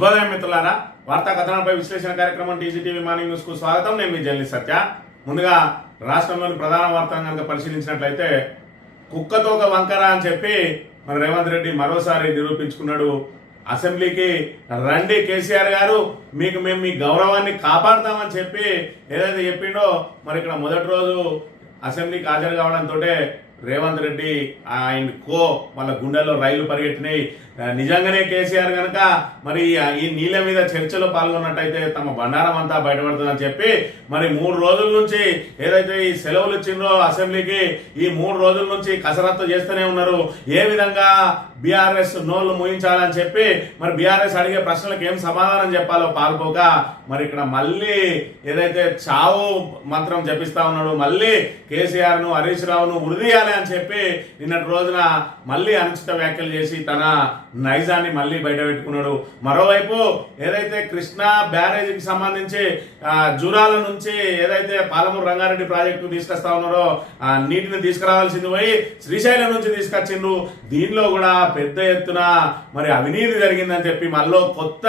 శుభోదయం మిత్రులారా, వార్తా కథనాలపై విశ్లేషణ కార్యక్రమం టీజీటీవీ మార్నింగ్ న్యూస్ కు స్వాగతం. నేను మీ జర్నలిస్ట్ సత్య. ముందుగా రాష్ట్రంలోని ప్రధాన వార్తలను కనుక పరిశీలించినట్లయితే కుక్కతోక వంకర అని చెప్పి మన రేవంత్ రెడ్డి మరోసారి నిరూపించుకున్నాడు. అసెంబ్లీకి రండి కేసీఆర్ గారు, మీకు మేము మీ గౌరవాన్ని కాపాడుతామని చెప్పి ఏదైతే చెప్పిండో, మరి ఇక్కడ మొదటి రోజు అసెంబ్లీకి హాజరు కావడంతో రేవంత్ రెడ్డి వాళ్ళ గుండెల్లో రైలు పరిగెట్టినాయి. నిజంగానే కేసీఆర్ కనుక మరి ఈ నీళ్ళ మీద చర్చలో పాల్గొన్నట్టయితే తమ బండారం అంతా బయటపడుతుందని చెప్పి మరి 3 రోజుల నుంచి ఏదైతే ఈ సెలవులు ఇచ్చిండ్రో అసెంబ్లీకి, ఈ 3 రోజుల నుంచి కసరత్తు చేస్తూనే ఉన్నారు. ఏ విధంగా బీఆర్ఎస్ నోళ్లు ముయించాలని చెప్పి మరి బీఆర్ఎస్ అడిగే ప్రశ్నలకు ఏం సమాధానం చెప్పాలో పాల్పోక మరి ఇక్కడ మళ్ళీ ఏదైతే చావు మంత్రం జపిస్తా ఉన్నాడు. మళ్ళీ కేసీఆర్ ను హరీష్ రావును ఉరిదీయాలి అని చెప్పి నిన్నటి రోజున మళ్ళీ అనుచిత వ్యాఖ్యలు చేసి తన నైజాన్ని మళ్ళీ బయట పెట్టుకున్నాడు. మరోవైపు ఏదైతే కృష్ణా బ్యారేజీకి సంబంధించి జూరాల నుంచి ఏదైతే పాలమూరు రంగారెడ్డి ప్రాజెక్టు తీసుకొస్తా ఉన్నారో నీటిని తీసుకురావాల్సింది పోయి శ్రీశైలం నుంచి తీసుకొచ్చిండ్రు. దీనిలో కూడా పెద్ద ఎత్తున మరి అవినీతి జరిగిందని చెప్పి మళ్ళీ కొత్త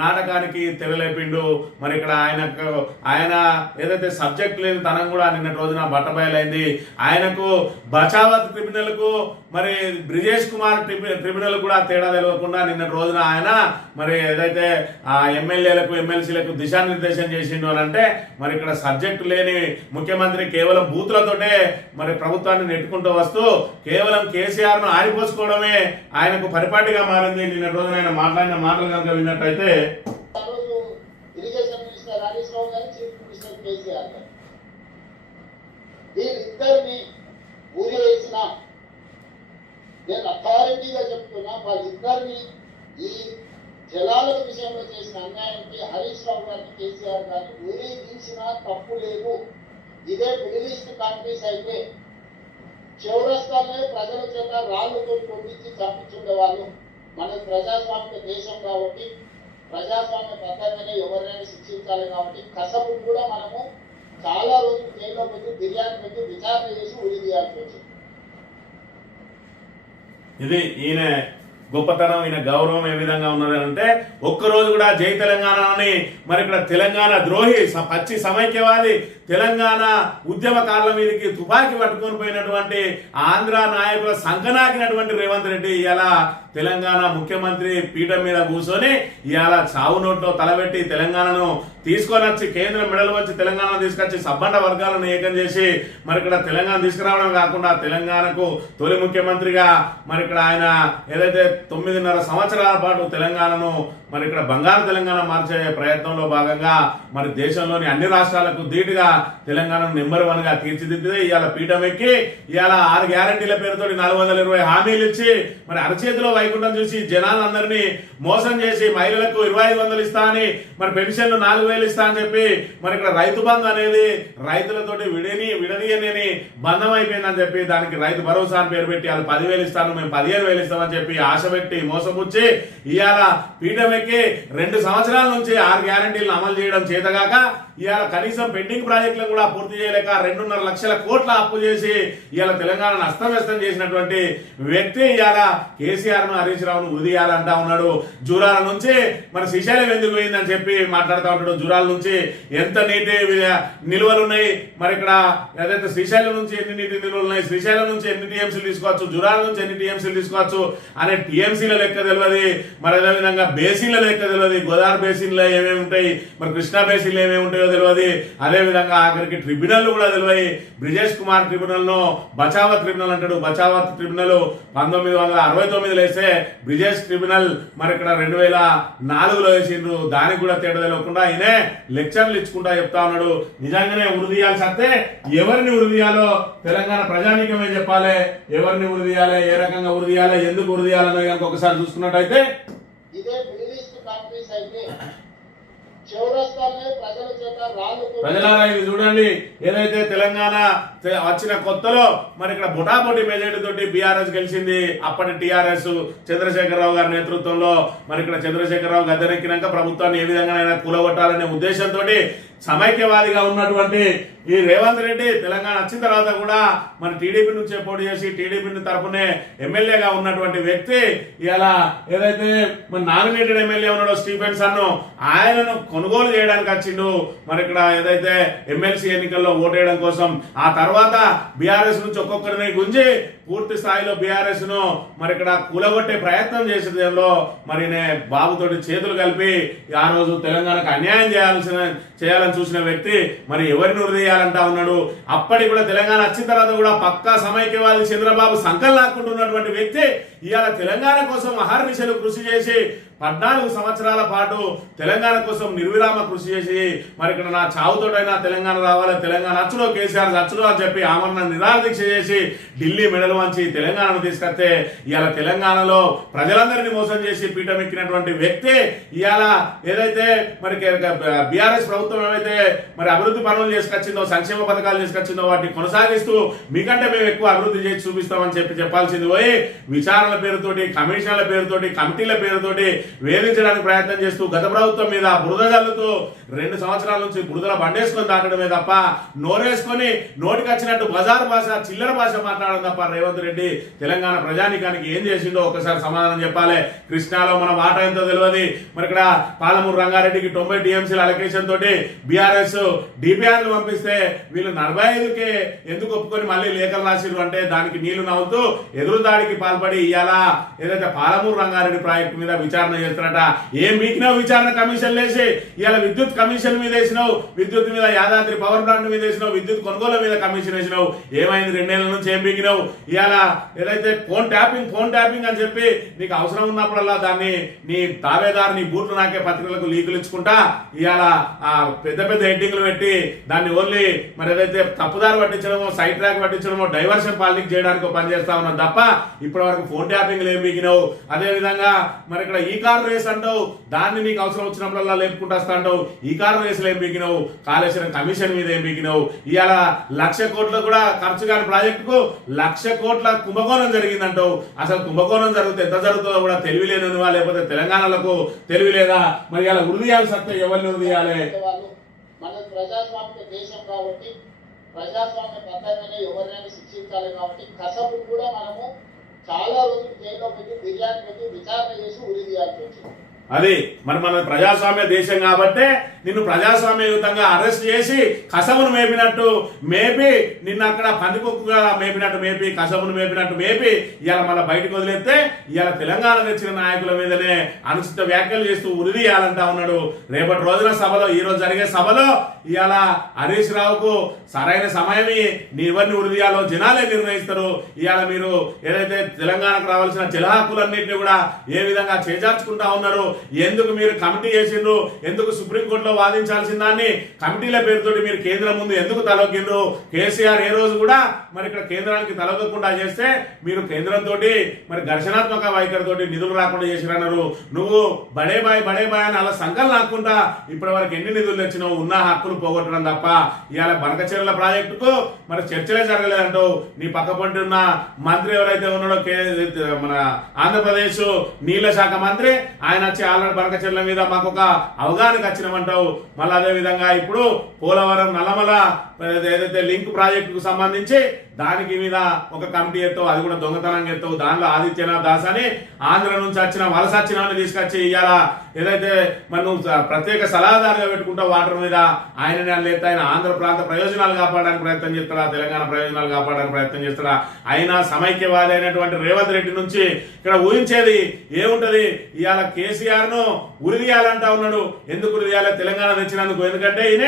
నాటకానికి తెరలేపిండు. మరి ఇక్కడ ఆయన ఏదైతే సబ్జెక్ట్ లేని తనం కూడా నిన్నటి రోజున బట్టబయలైంది. ఆయనకు బచావత్ ట్రిబ్యునల్ కు మరి బ్రిజేష్ కుమార్ ట్రిబ్యునల్ కూడా తేడా తెలియకుండా నిన్నటి రోజున ఆయన మరి ఏదైతే ఆ ఎమ్మెల్యేలకు ఎమ్మెల్సీలకు దిశానిర్దేశం చేసిండు అని అంటే మరి ఇక్కడ సబ్జెక్టు లేని ముఖ్యమంత్రి కేవలం బూతులతోటే మరి ప్రభుత్వాన్ని నెట్టుకుంటూ వస్తూ కేవలం కేసీఆర్ ను ఆడిపోసుకోవడమే ఆయనకు పరిపాటిగా మారింది. నిన్నటి రోజున ఆయన మాట్లాడిన మాటలు కనుక విన్నట్టయితే నేను అథారిటీగా చెప్తున్నా, వాళ్ళిద్దరిని ఈ జలాల విషయంలో చేసిన అన్యాయానికి హరీష్ రావు గారిని కేసీఆర్ గారిని ఊరి తీసినా తప్పు లేదు. ఇదే మిడిల్ ఈస్ట్ కంట్రీస్ అయితే చౌరస్తాలనే ప్రజల చేత రాళ్లతో కొట్టించి చంపించుండేవాళ్ళు. మన ప్రజాస్వామిక దేశం కాబట్టి ప్రజాస్వామ్య బద్దంగానే ఎవరినైనా శిక్షించాలి కాబట్టి కసబును కూడా మనము చాలా రోజులు జైల్లో పెట్టి బిర్యానీ పెట్టి విచారణ చేసి ఉరి తీయాల్సి వచ్చింది. ఇది ఈయన గొప్పతనం, ఈయన గౌరవం ఏ విధంగా ఉన్నది అంటే ఒక్కరోజు కూడా జై తెలంగాణ అని మరి ఇక్కడ తెలంగాణ ద్రోహి పచ్చి సమైక్యవాది తెలంగాణ ఉద్యమకారుల మీదకి తుపాకీ పట్టుకొని పోయినటువంటి ఆంధ్ర నాయకుల సంకనాకినటువంటి రేవంత్ రెడ్డి ఇలా తెలంగాణ ముఖ్యమంత్రి పీఠం మీద కూర్చొని ఇవాళ చావు నోట్లో తలబెట్టి తెలంగాణను తీసుకొని వచ్చి కేంద్రం మెడలు వచ్చి తెలంగాణను తీసుకొచ్చి సబ్బండ వర్గాలను ఏకం చేసి మరి ఇక్కడ తెలంగాణ తీసుకురావడం కాకుండా తెలంగాణకు తొలి ముఖ్యమంత్రిగా మరి ఇక్కడ ఆయన ఏదైతే 9.5 సంవత్సరాల పాటు తెలంగాణను మరి ఇక్కడ బంగారు తెలంగాణ మార్చే ప్రయత్నంలో భాగంగా మరి దేశంలోని అన్ని రాష్ట్రాలకు ధీటుగా తెలంగాణను నెంబర్ 1 గా తీర్చిదిద్దితే ఇవాళ పీఠం ఎక్కి ఇవాళ 6 గ్యారంటీల పేరుతో 420 హామీలు ఇచ్చి మరి అరచేతిలో వైకుంఠం చూసి జనాలందరినీ మోసం చేసి మహిళలకు 2500 ఇస్తా అని మరి పెన్షన్లు 4000 ఇస్తా అని చెప్పి మరి ఇక్కడ రైతు బంధు అనేది రైతులతోటి విడదీయని బంధం అయిపోయిందని చెప్పి దానికి రైతు భరోసా అని పేరు పెట్టి వాళ్ళు 10,000 ఇస్తాను, మేము 15,000 ఇస్తామని చెప్పి ఆశ పెట్టి మోసపుచ్చి ఇవాళ పీఠం ఎక్కి 2 సంవత్సరాల నుంచి 6 గ్యారంటీలను అమలు చేయడం చేతగాక ఇవాళ కనీసం పెండింగ్ ప్రాజెక్టులను కూడా పూర్తి చేయలేక 2.5 లక్షల కోట్ల అప్పు చేసి ఇవాళ తెలంగాణను అస్తవ్యస్తం చేసినటువంటి వ్యక్తి ఇవాళ కేసీఆర్ ను హరీష్ రావును ఉదయాలంటా ఉన్నాడు. జూరాల నుంచి మరి శ్రీశైలం ఎందుకు పోయిందని చెప్పి మాట్లాడుతూ ఉంటాడు. జూరాల నుంచి ఎంత నీటి నిల్వలు ఉన్నాయి, మరి ఇక్కడ ఏదైతే శ్రీశైలం నుంచి ఎన్ని నీటి నిల్వలు ఉన్నాయి, శ్రీశైలం నుంచి ఎన్ని టీఎంసీలు తీసుకోవచ్చు, జూరాల నుంచి ఎన్ని టీఎంసీలు తీసుకోవచ్చు అనే టీఎంసీల లెక్క తెలియదు. మరి అదేవిధంగా బేసిన్ల లెక్క తెలియదు. గోదావరి బేసిన్లో ఏమేమి ఉంటాయి, మరి కృష్ణా బేసిన్లో ఏమేమి ఉంటాయో తెలియదు. అదే విధంగా ఆఖరికి ట్రిబ్యునల్ కూడా తెలియదు. బ్రిజేష్ కుమార్ ట్రిబ్యునల్ ను బచావత్ ట్రిబ్యునల్ అంటాడు. బచావత్ ట్రిబ్యునల్ 1969లో వేస్తే బ్రిజేష్ ట్రిబ్యునల్ మరి ఇక్కడ 2004లో వేసిండ్రు. దానికి కూడా తేడా తెలియకుండా ఈయనే లెక్చర్లు ఇచ్చుకుంటా చెప్తా ఉన్నాడు. నిజంగానే ఉరిదీయాల్సి వస్తే ఎవరిని ఉరిదీయాలో తెలంగాణ ప్రజానీకమే చెప్పాలి. ఎవరిని ఉరిదీయాలి, ఏ రకంగా ఉరిదీయాలి, ఎందుకు ఉరిదీయాలన్నది కనుక ఒకసారి చూసుకున్నట్టయితే ప్రజలారా ఇది చూడండి. ఏదైతే తెలంగాణ వచ్చిన కొత్తలో మరి ఇక్కడ బొటాబొటి మెజారిటీ తోటి బీఆర్ఎస్ గెలిచింది. అప్పటి టీఆర్ఎస్ చంద్రశేఖరరావు గారి నేతృత్వంలో మరి ఇక్కడ చంద్రశేఖరరావు గద్దెనెక్కినాక ప్రభుత్వాన్ని ఏ విధంగా కూలగొట్టాలనే ఉద్దేశంతో సమైక్యవాదిగా ఉన్నటువంటి ఈ రేవంత్ రెడ్డి తెలంగాణ వచ్చిన తర్వాత కూడా మన టీడీపీ నుంచే పోటీ చేసి టీడీపీ తరపునే ఎమ్మెల్యేగా ఉన్నటువంటి వ్యక్తి ఇలా ఏదైతే మన నామినేటెడ్ ఎమ్మెల్యే ఉన్నాడో స్టీఫెన్సన్ ఆయనను కొనుగోలు చేయడానికి వచ్చిండు మరి ఇక్కడ ఏదైతే ఎమ్మెల్సీ ఎన్నికల్లో ఓటేయడం కోసం. ఆ తర్వాత బీఆర్ఎస్ నుంచి ఒక్కొక్కరిని గుంజి పూర్తి స్థాయిలో బీఆర్ఎస్ ను మరి ఇక్కడ కూలగొట్టే ప్రయత్నం చేసేదేలో మరి బాబుతోటి చేతులు కలిపి ఆ రోజు తెలంగాణకు అన్యాయం చేయాలని చూసిన వ్యక్తి మరి ఎవరిని ఉరిదీయాలంటా ఉన్నాడు. అప్పటికి కూడా తెలంగాణ వచ్చిన తర్వాత కూడా పక్కా సమైక్యవాది చంద్రబాబు సంకల్ లాక్కుంటున్నటువంటి వ్యక్తి ఇవాళ తెలంగాణ కోసం అహర్నిశలు కృషి చేసి 14 సంవత్సరాల పాటు తెలంగాణ కోసం నిర్విరామ కృషి చేసి మరి ఇక్కడ నా చావుతోటైనా తెలంగాణ రావాలి, తెలంగాణ అచ్చులో కేసీఆర్ అచ్చులో అని చెప్పి ఆమరణ నిరాదీక్ష చేసి ఢిల్లీ మెడలు వంచి తెలంగాణను తీసుకొస్తే ఇవాళ తెలంగాణలో ప్రజలందరినీ మోసం చేసి పీఠం ఎక్కినటువంటి వ్యక్తి ఇవాళ ఏదైతే మరి బీఆర్ఎస్ ప్రభుత్వం ఏవైతే మరి అభివృద్ధి పనులు చేసుకొచ్చిందో, సంక్షేమ పథకాలు చేసుకొచ్చిందో వాటిని కొనసాగిస్తూ మీకంటే మేము ఎక్కువ అభివృద్ధి చేసి చూపిస్తామని చెప్పాల్సింది పోయి విచారణల పేరుతోటి, కమిషన్ల పేరుతోటి, కమిటీల పేరుతోటి వేధించడానికి ప్రయత్నం చేస్తూ గత ప్రభుత్వం మీద బురద జల్లుతూ 2 సంవత్సరాల నుంచి బురదల బండేసుకొని దాటడమే తప్ప నోరేసుకొని నోటికి వచ్చినట్టు బజారు భాష, చిల్లర భాష మాట్లాడడం తప్ప రేవంత్ రెడ్డి తెలంగాణ ప్రజానికానికి ఏం చేసిండో ఒకసారి సమాధానం చెప్పాలి. కృష్ణాలో మన వాటా ఎంతో తెలియదు. మరి ఇక్కడ పాలమూరు రంగారెడ్డికి 90 టీఎంసీల అలొకేషన్ తోటి బీఆర్ఎస్ డిపిఆర్లు పంపిస్తే వీళ్ళు 45కే ఎందుకు ఒప్పుకొని మళ్ళీ లేఖలు రాసిరు అంటే దానికి నీళ్లు నవ్వుతూ ఎదురుదాడికి పాల్పడి ఇవాళ ఏదైతే పాలమూరు రంగారెడ్డి ప్రాజెక్టు మీద విచారణ చేస్తారట. ఏం మీకినావు విచారణ కమిషన్ వేసి ఇవాళ విద్యుత్ కమిషన్ మీద వేసినావు, విద్యుత్ మీద యాదాద్రి పవర్ ప్లాంట్ మీద వేసినావు, విద్యుత్ కొనుగోలు మీద కమిషన్ వేసినావు. ఏమైంది 2 ఏళ్ల నుంచి ఏం బీగినావు? ఇవాళ ఏదైతే ఫోన్ ట్యాపింగ్ అని చెప్పి నీకు అవసరం ఉన్నప్పుడల్లా దాన్ని నీ తావేదారు నీ బూట్లు నాకే పత్రికలకు లీకులు ఇచ్చుకుంటా ఇవాళ పెద్ద పెద్ద హెడ్డింగ్లు పెట్టి దాన్ని ఓన్లీ మరి ఏదైతే తప్పుదారు పట్టించడమో, సైడ్ ట్రాక్ పట్టించడమో, డైవర్షన్ పాలిటిక్స్ చేయడానికి పనిచేస్తా ఉన్నాం తప్ప ఇప్పటి వరకు ఫోన్ ట్యాపింగ్లు ఏం బీగినావు. అదే విధంగా మరి ఇక్కడ ఈ కారు రేస్ అంటావు, దాన్ని నీకు అవసరం వచ్చినప్పుడల్లా లేపుకుంటూ వస్తా అంటావు. ఈ కారు రేసులు ఏం బీగినావు? కాళేశ్వరం కమిషన్ మీద ఏం బీగినావు? ఇవాళ 1,00,000 కోట్లు కూడా ఖర్చు కాని ప్రాజెక్టుకు 1,00,000 కోట్ల కుంభకోణం జరిగిందంటావు. అసలు కుంభకోణం జరిగితే ఎంత జరుగుతుందో కూడా తెలివి లేనివా, లేకపోతే తెలంగాణలకు తెలివి లేదా? మరి ఇలా ఉరిదీయాలి సత్తే ఎవరిని ఉరిదీయాలి? మన ప్రజాస్వామిక దేశం కాబట్టి ప్రజాస్వామ్య బద్ధంగానే ఎవరినైనా శిక్షించాలి కాబట్టి కసబు కూడా మనము చాలా రోజులు జైల్లో పెట్టి బిర్యానీ పెట్టి విచారణ చేసి ఉరి తీయాల్సి వచ్చింది. అది మరి మన ప్రజాస్వామ్య దేశం కాబట్టే నిన్ను ప్రజాస్వామ్యయుతంగా అరెస్ట్ చేసి కసబును మేపినట్టు మేపి నిన్ను అక్కడ పందికొక్కుగా మేపినట్టు మేపి కసబును మేపినట్టు మేపి ఇవాళ మళ్ళీ బయటకు వదిలేస్తే ఇవాళ తెలంగాణ తెచ్చిన నాయకుల మీదనే అనుచిత వ్యాఖ్యలు చేస్తూ ఉరిదీయాలంటా ఉన్నాడు. రేపటి రోజున సభలో, ఈ రోజు జరిగే సభలో ఇవాళ హరీష్ రావుకు సరైన సమయమే ఎవరిని ఉరిదీయాలో జనాలే నిర్ణయిస్తారు. ఇవాళ మీరు ఏదైతే తెలంగాణకు రావాల్సిన జల హక్కులన్నింటినీ కూడా ఏ విధంగా చేజార్చుకుంటా ఉన్నారు, ఎందుకు మీరు కమిటీ చేసిండ్రు, ఎందుకు సుప్రీంకోర్టులో వాదించాల్సిన దాన్ని కమిటీల పేరుతోటి మీరు కేంద్రం ముందు ఎందుకు తలొగ్గిండ్రు? కేసీఆర్ ఏ రోజు కూడా మరి ఇక్కడ కేంద్రానికి తలొగ్గకుండా చేస్తే మీరు కేంద్రంతో మరి ఘర్షణాత్మక వైఖరితోటి నిధులు రాకుండా చేసిరన్నారు. నువ్వు బడే బాయ్ అని అలా సంకల్ నాకుంటా ఇప్పటి వరకు ఎన్ని నిధులు తెచ్చినావు? ఉన్న హక్కులు పోగొట్టడం తప్ప. ఇవాళ బనకచెర్ల ప్రాజెక్టుకు మరి చర్చలే జరగలేదంటావు. నీ పక్క పంటి ఉన్న మంత్రి ఎవరైతే ఉన్నాడో మన ఆంధ్రప్రదేశ్ నీళ్ల శాఖ మంత్రి, ఆయన వచ్చి ఆల్రెడీ బనకచెర్ల మీద మాకు ఒక అవగాహనకు వచ్చినామంటావు. మళ్ళీ అదే విధంగా ఇప్పుడు పోలవరం నల్లమల ఏదైతే లింక్ ప్రాజెక్టుకు సంబంధించి దానికి మీద ఒక కమిటీ ఎత్తావు, అది కూడా దొంగతనంగా ఎత్తావు. దానిలో ఆదిత్యనాథ్ దాస్ అని ఆంధ్ర నుంచి వచ్చిన వలస వచ్చిన తీసుకొచ్చి ఇవాళ ఏదైతే మరి నువ్వు ప్రత్యేక సలహాదారుగా పెట్టుకుంటావు వాటర్ మీద, ఆయన లేకపోతే ఆయన ఆంధ్ర ప్రాంత ప్రయోజనాలు కాపాడడానికి ప్రయత్నం చేస్తాడా, తెలంగాణ ప్రయోజనాలు కాపాడడానికి ప్రయత్నం చేస్తాడా? అయినా సమైక్యవాది అయినటువంటి రేవంత్ రెడ్డి నుంచి ఇక్కడ ఊహించేది ఏముంటది? ఇవాళ కేసీఆర్ ను ఉరిదీయాలంటా ఉన్నాడు. ఎందుకు ఉరిదీయాలి? తెలంగాణ తెచ్చినందుకు. ఎందుకంటే ఈయన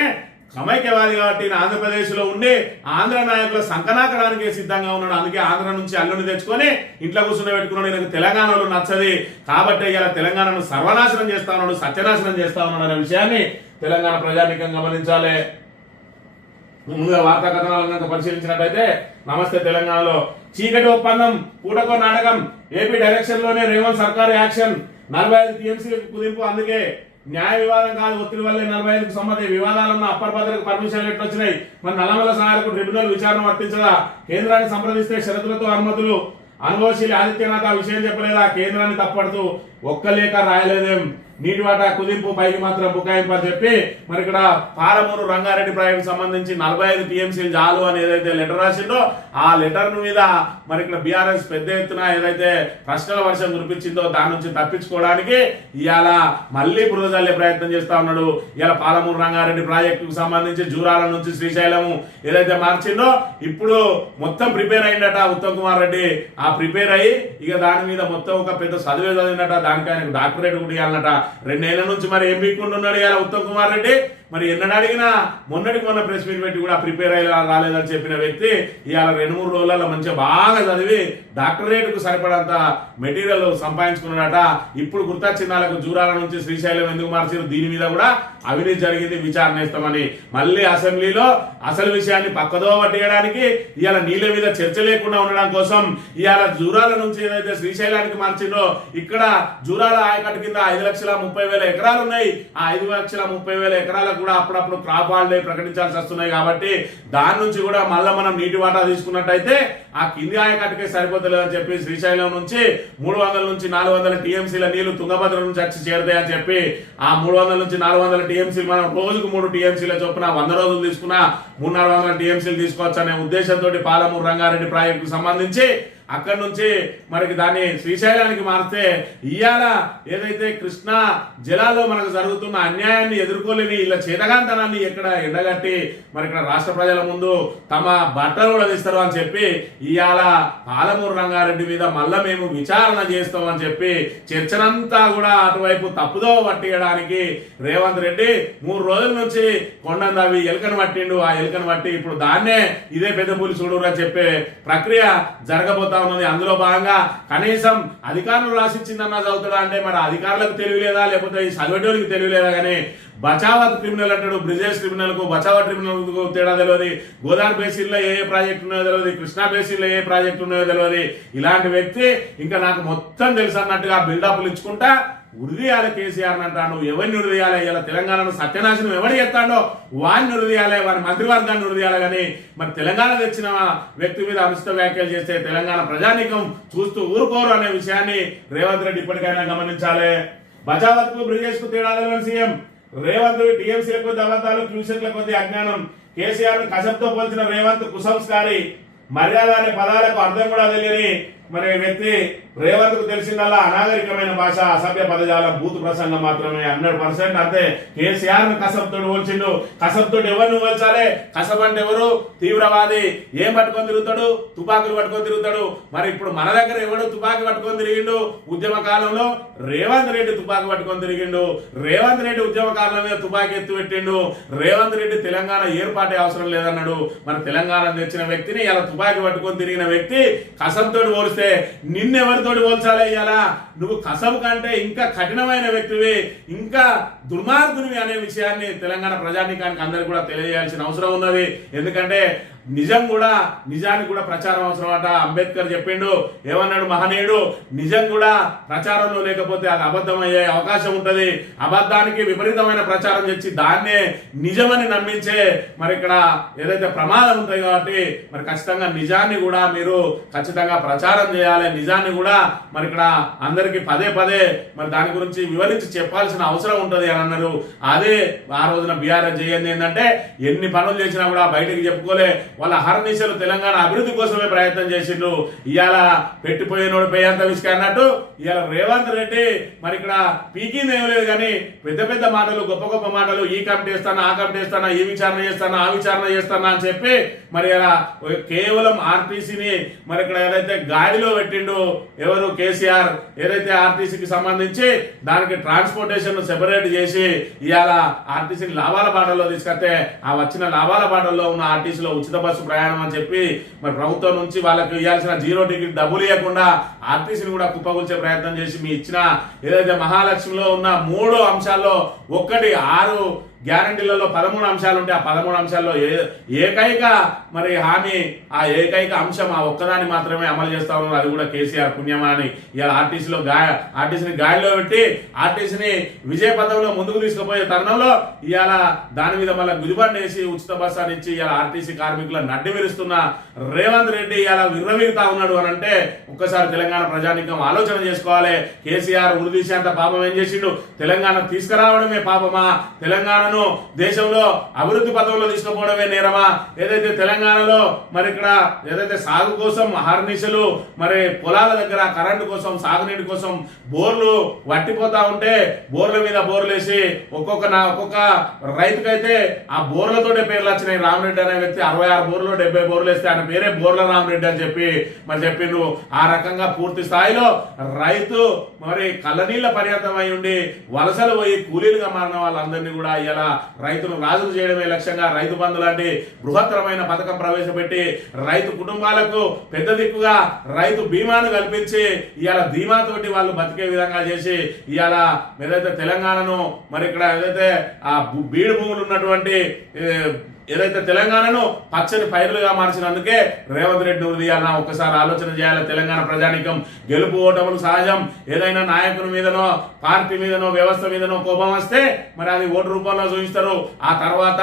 సమైక్యవాది కాబట్టి ఆంధ్రప్రదేశ్ లో ఉండి ఆంధ్ర నాయకుల సంకనాకడానికి సిద్ధంగా ఉన్నాడు. అందుకే ఆంధ్ర నుంచి అల్లుని తెచ్చుకొని ఇంట్లో కూర్చుని పెట్టుకున్నాడు. ఈయనకు తెలంగాణలో నచ్చది కాబట్టి ఇలా తెలంగాణను సర్వనాశనం చేస్తా ఉన్నాడు, సత్యనాశనం చేస్తా ఉన్నాడు అనే విషయాన్ని తెలంగాణ ప్రజానీకం గమనించాలి. ముందుగా వార్తా కథనాలను పరిశీలించినట్టయితే నమస్తే తెలంగాణలో చీకటి ఒప్పందం, పూటకో నాటకం, ఏపీ డైరెక్షన్ లోనే రేవంత్ సర్కార్ యాక్షన్, 45 టీఎంసీలకు కుదింపు. అందుకే న్యాయ వివాదం కాదు, ఒత్తిడి వల్లే 45కు సంబంధించి వివాదాలున్న అప్పర్ భద్రకు పర్మిషన్లు ఎట్లు వచ్చినాయి? మరి నల్లమల సహాయకు ట్రిబ్యునల్ విచారణ వర్తించదా? కేంద్రాన్ని సంప్రదిస్తే షరతులతో అనుమతులు. అనుభవశీలి ఆదిత్యనాథ్ ఆ విషయం చెప్పలేదా? కేంద్రాన్ని తప్పడుతూ ఒక్క లేఖ రాయలేదేం? నీటి వాటా కుదింపు పైకి మాత్రం బుకాయింపు అని చెప్పి మరి ఇక్కడ పాలమూరు రంగారెడ్డి ప్రాజెక్టు సంబంధించి 45 టీఎంసీలు చాలు అని ఏదైతే లెటర్ రాసిందో ఆ లెటర్ మీద మరి ఇక్కడ బీఆర్ఎస్ పెద్ద ఎత్తున ఏదైతే ప్రశ్నల వర్షం కురిపించిందో దాని నుంచి తప్పించుకోవడానికి ఇవాళ మళ్ళీ బురద జల్లే ప్రయత్నం చేస్తా ఉన్నాడు. ఇవాళ పాలమూరు రంగారెడ్డి ప్రాజెక్టుకు సంబంధించి జూరాల నుంచి శ్రీశైలము ఏదైతే మార్చిందో ఇప్పుడు మొత్తం ప్రిపేర్ అయిందట ఉత్తమ్ కుమార్ రెడ్డి. ఆ ప్రిపేర్ అయ్యి ఇక దాని మీద మొత్తం ఒక పెద్ద చదివే చదివినట, దానికి ఆయనకు డాక్టరేట్ కూడా ఇవ్వాలన్నట. 2 నెలల నుంచి మరి ఏం పీక్కుంటున్నాడు ఇవాళ ఉత్తమ్ కుమార్ రెడ్డి. మరి ఎన్నడూ అడిగినా మొన్న ప్రెస్ మీట్ పెట్టి కూడా ప్రిపేర్ అయ్యి రాలేదని చెప్పిన వ్యక్తి ఇవాళ 2-3 రోజులలో మంచిగా బాగా చదివి డాక్టరేట్ కు సరిపడంత మెటీరియల్ సంపాదించుకున్నాడట. ఇప్పుడు గుర్తొచ్చిందాలకు జూరాల నుంచి శ్రీశైలం ఎందుకు మార్చారు, దీని మీద కూడా అవినీతి జరిగింది, విచారణ చేస్తామని మళ్ళీ అసెంబ్లీలో అసలు విషయాన్ని పక్కదో పట్టేయడానికి ఇవాళ నీళ్ళ మీద చర్చ లేకుండా ఉండడం కోసం ఇవాళ జూరాల నుంచి ఏదైతే శ్రీశైలానికి మార్చిందో ఇక్కడ జూరాల ఆయకట్టు కింద 5,30,000 ఎకరాలు ఉన్నాయి. ఆ 5,30,000 ఎకరాలకు కూడా అప్పుడప్పుడు క్రాప్ హాలిడే ప్రకటించాల్సి వస్తున్నాయి. కాబట్టి దాని నుంచి కూడా మళ్ళీ మనం నీటి వాటా తీసుకున్నట్టయితే ఆ కింది ఆయకట్టుకే సరిపోతలేదని చెప్పి శ్రీశైలం నుంచి 300 నుంచి 400 టీఎంసీల నీళ్లు తుంగభద్ర నుంచి వచ్చి చేరుతాయని చెప్పి ఆ 300 నుంచి 400 టీఎంసీలు మనం రోజుకు 3 టీఎంసీల చొప్పున 100 రోజులు తీసుకున్నా 300-400 టీఎంసీలు తీసుకోవచ్చు అనే ఉద్దేశంతో పాలమూరు రంగారెడ్డి ప్రాజెక్టుకు సంబంధించి అక్కడి నుంచి మనకి దాన్ని శ్రీశైలానికి మారితే ఇవాళ ఏదైతే కృష్ణా జలాల్లో మనకు జరుగుతున్న అన్యాయాన్ని ఎదుర్కోలేని ఇలా చేతగాంతనాన్ని ఎక్కడ ఎండగట్టి మరి ఇక్కడ రాష్ట్ర ప్రజల ముందు తమ బట్టలు ఉడదీస్తారు అని చెప్పి ఇవాళ పాలమూరు రంగారెడ్డి మీద మళ్ళా మేము విచారణ చేస్తాం అని చెప్పి చర్చనంతా కూడా అటువైపు తప్పుదో పట్టియడానికి రేవంత్ రెడ్డి 3 రోజుల నుంచి కొండను తవ్వి ఎలుకను పట్టిండు. ఆ ఎలుకను పట్టి ఇప్పుడు దాన్నే ఇదే పెద్ద పులి చూడు అని చెప్పే ప్రక్రియ జరగబోతా ఉన్నది. అందులో భాగంగా కనీసం అధికారులు రాసిచ్చిందన్నా చదువుతాడా అంటే మరి అధికారులకు తెలియలేదా లేకపోతే ఈ చదివేటోళ్ళకి తెలియలేదా కానీ బచావత్ క్రిమినల్ అంటాడు, బ్రిజేష్ క్రిమినల్ కు బచావత్ క్రిమినల్ కు తేడా తెలియదు, గోదావరి బేసిన్ లో ఏ ప్రాజెక్ట్ ఉన్నాయో తెలియదు, కృష్ణా బేసిన్ లో ఏ ప్రాజెక్ట్ ఉన్నాయో తెలియదు. ఇలాంటి వ్యక్తి ఇంకా నాకు మొత్తం తెలుసు అన్నట్టుగా బిల్డప్లు ఇచ్చుకుంటా ఉరిదీయాలి కేసీఆర్ అంటాను. ఎవరిని ఉరిదీయాలి? ఇలా తెలంగాణను సత్యనాశనం ఎవరు చేస్తాడో వాడిని ఉరిదీయాలి, వారి మంత్రివర్గాన్ని ఉరిదీయాలి. కానీ మరి తెలంగాణ తెచ్చిన వ్యక్తి మీద అనుచిత వ్యాఖ్యలు చేస్తే తెలంగాణ ప్రజానీకం చూస్తూ ఊరుకోరు అనే విషయాన్ని రేవంత్ రెడ్డి ఇప్పటికైనా గమనించాలి. బచావత్ కు బ్రిజేష్ కు తేడా తెలియని సీఎం రేవంత్ టీఎంసీల కొద్ది అబద్ధాలు, క్యూసెక్ల కొద్ది అజ్ఞానం. కేసీఆర్ కసబ్తో పోల్చిన రేవంత్ కుసంస్కారి, మర్యాద అనే పదాలకు అర్థం కూడా తెలియని మరి వ్యక్తి. రేవంత్ కు తెలిసిందల్లా అనాగరికమైన భాష, అసభ్య పదజాలం, బూత్ ప్రసంగం మాత్రమే. 100% అంతే. కేసీఆర్ ను కసబ్ తోటి పోల్చిండు. కసబ్ తోటి ఎవరిని పోల్చాలి? కసబ్ అంటే ఎవరు? తీవ్రవాది. ఏం పట్టుకొని తిరుగుతాడు? తుపాకులు పట్టుకొని తిరుగుతాడు. మరి ఇప్పుడు మన దగ్గర ఎవడు తుపాకి పట్టుకొని తిరిగిండు? ఉద్యమ కాలంలో రేవంత్ రెడ్డి తుపాకి పట్టుకొని తిరిగిండు. రేవంత్ రెడ్డి ఉద్యమ కాలం మీద తుపాకి ఎత్తు పెట్టిండు. రేవంత్ రెడ్డి తెలంగాణ ఏర్పాటే అవసరం లేదన్నాడు. మరి తెలంగాణ తెచ్చిన వ్యక్తిని ఇలా తుపాకి పట్టుకొని తిరిగిన వ్యక్తి కసబ్ తోటి పోలిస్తే నిన్నెవరితోటి పోల్చాలి? ఇయ్యాలా నువ్వు కసబ్ కంటే ఇంకా కఠినమైన వ్యక్తివి, ఇంకా దుర్మార్గునివి అనే విషయాన్ని తెలంగాణ ప్రజానీకానికి అందరికి కూడా తెలియజేయాల్సిన అవసరం ఉన్నది. ఎందుకంటే నిజానికి కూడా ప్రచారం అవసరం అట. అంబేద్కర్ చెప్పిండు, ఏమన్నాడు మహనీయుడు, నిజం కూడా ప్రచారంలో లేకపోతే అది అబద్ధం అయ్యే అవకాశం ఉంటది. అబద్ధానికి విపరీతమైన ప్రచారం చేసి దాన్నే నిజమని నమ్మించే మరి ఇక్కడ ఏదైతే ప్రమాదం ఉంటాయి. కాబట్టి మరి ఖచ్చితంగా నిజాన్ని కూడా మీరు ఖచ్చితంగా ప్రచారం చేయాలి. నిజాన్ని కూడా మరి ఇక్కడ అందరికి పదే మరి దాని గురించి వివరించి చెప్పాల్సిన అవసరం ఉంటది అని అన్నారు. అదే ఆ రోజున బీఆర్ఎస్ చేయండి ఏంటంటే ఎన్ని పనులు చేసినా కూడా బయటకు చెప్పుకోలే. వాళ్ళ హర్నిశలు తెలంగాణ అభివృద్ధి కోసమే ప్రయత్నం చేసిండ్రు. ఇవాళ పెట్టిపోయినోడు పేయంత విసుక అన్నట్టు ఇవాళ రేవంత్ రెడ్డి మరి ఇక్కడ పీకింది ఏం లేదు కానీ పెద్ద మాటలు, గొప్ప మాటలు, ఈ కమిటీ చేస్తానా, ఆ కమిటీ చేస్తానా, ఈ విచారణ చేస్తానా, ఆ విచారణ చేస్తానా అని చెప్పి మరి ఇలా కేవలం ఆర్టీసీని మరి ఇక్కడ ఏదైతే గాడిలో పెట్టిండు ఎవరు కేసీఆర్, ఏదైతే ఆర్టీసీకి సంబంధించి దానికి ట్రాన్స్పోర్టేషన్ సెపరేట్ చేసి ఇవాళ ఆర్టీసీని లాభాల బాటల్లో తీసుకొస్తే ఆ వచ్చిన లాభాల బాటల్లో ఉన్న ఆర్టీసీలో ఉచిత బస్సు ప్రయాణం అని చెప్పి మరి ప్రభుత్వం నుంచి వాళ్ళకి ఇవ్వాల్సిన 0 టికెట్ డబ్బులు ఇవ్వకుండా ఆర్టీసీని కూడా కుప్పగొల్చే ప్రయత్నం చేసి మీ ఇచ్చిన ఏదైతే మహాలక్ష్మిలో ఉన్న 3 అంశాల్లో ఒకటి 6 గ్యారంటీలలో 13 అంశాలు ఉంటే ఆ 13 అంశాల్లో ఏకైక మరి హామీ, ఆ ఏకైక అంశం ఆ ఒక్కదాన్ని మాత్రమే అమలు చేస్తా ఉన్నారు. అది కూడా కేసీఆర్ పుణ్యమా అని ఇవాళ ఆర్టీసీని గాడిలో పెట్టి ఆర్టీసీని విజయ పథంలో ముందుకు తీసుకుపోయే తరుణంలో ఇవాళ దాని మీద మళ్ళీ గుదిబండి వేసి ఉచిత బస్సు అని ఇచ్చి ఇవాళ ఆర్టీసీ కార్మికుల నడ్డి విరుస్తున్న రేవంత్ రెడ్డి ఇవాళ విర్రవీగుతా ఉన్నాడు అని అంటే ఒక్కసారి తెలంగాణ ప్రజానికం ఆలోచన చేసుకోవాలి. కేసీఆర్ ఉరిదీసేంత పాపం ఏం చేసిండు? తెలంగాణ తీసుకురావడమే పాపమా? తెలంగాణను దేశంలో అభివృద్ధి పథంలో తీసుకుపోవడమే నేరమా? ఏదైతే తెలంగాణలో మరి ఇక్కడ ఏదైతే సాగు కోసం అహర్నిశలు మరి పొలాల దగ్గర కరెంటు కోసం సాగునీటి కోసం బోర్లు వట్టిపోతా ఉంటే బోర్ల మీద బోర్లు వేసి ఒక్కొక్క రైతుకైతే ఆ బోర్లతోటే పేర్లు వచ్చినాయి. రామరెడ్డి అనే వ్యక్తి 66 బోర్లు 70 బోర్లు వేస్తే ఆయన పేరే బోర్ల రామరెడ్డి అని చెప్పి మరి చెప్పిండు. ఆ రకంగా పూర్తి స్థాయిలో రైతు మరి కళ్ళనీళ్ల పర్యంతమై ఉండి వలసలు పోయి కూలీలుగా మారిన వాళ్ళందరినీ కూడా ఇలా రైతును రాజులు చేయడమే లక్ష్యంగా రైతు బంధు లాంటి బృహత్తరమైన పథకం ప్రవేశపెట్టి రైతు కుటుంబాలకు పెద్ద దిక్కుగా రైతు బీమాను కల్పించి ఇవాళ ధీమాతోటి వాళ్ళు బతికే విధంగా చేసి ఇవాళ ఏదైతే తెలంగాణను మరి ఇక్కడ ఏదైతే ఆ బీడు భూములు ఉన్నటువంటి ఏదైతే తెలంగాణను పచ్చని పైరులుగా మార్చినందుకే రేవంత్ రెడ్డి ఉదయాన్న ఒక్కసారి ఆలోచన చేయాలి. తెలంగాణ ప్రజానికం గెలుపు ఓటములు సహజం. ఏదైనా నాయకుని మీదనో పార్టీ మీదనో వ్యవస్థ మీదనో కోపం వస్తే మరి అది ఓటు రూపంలో చూపిస్తారు. ఆ తర్వాత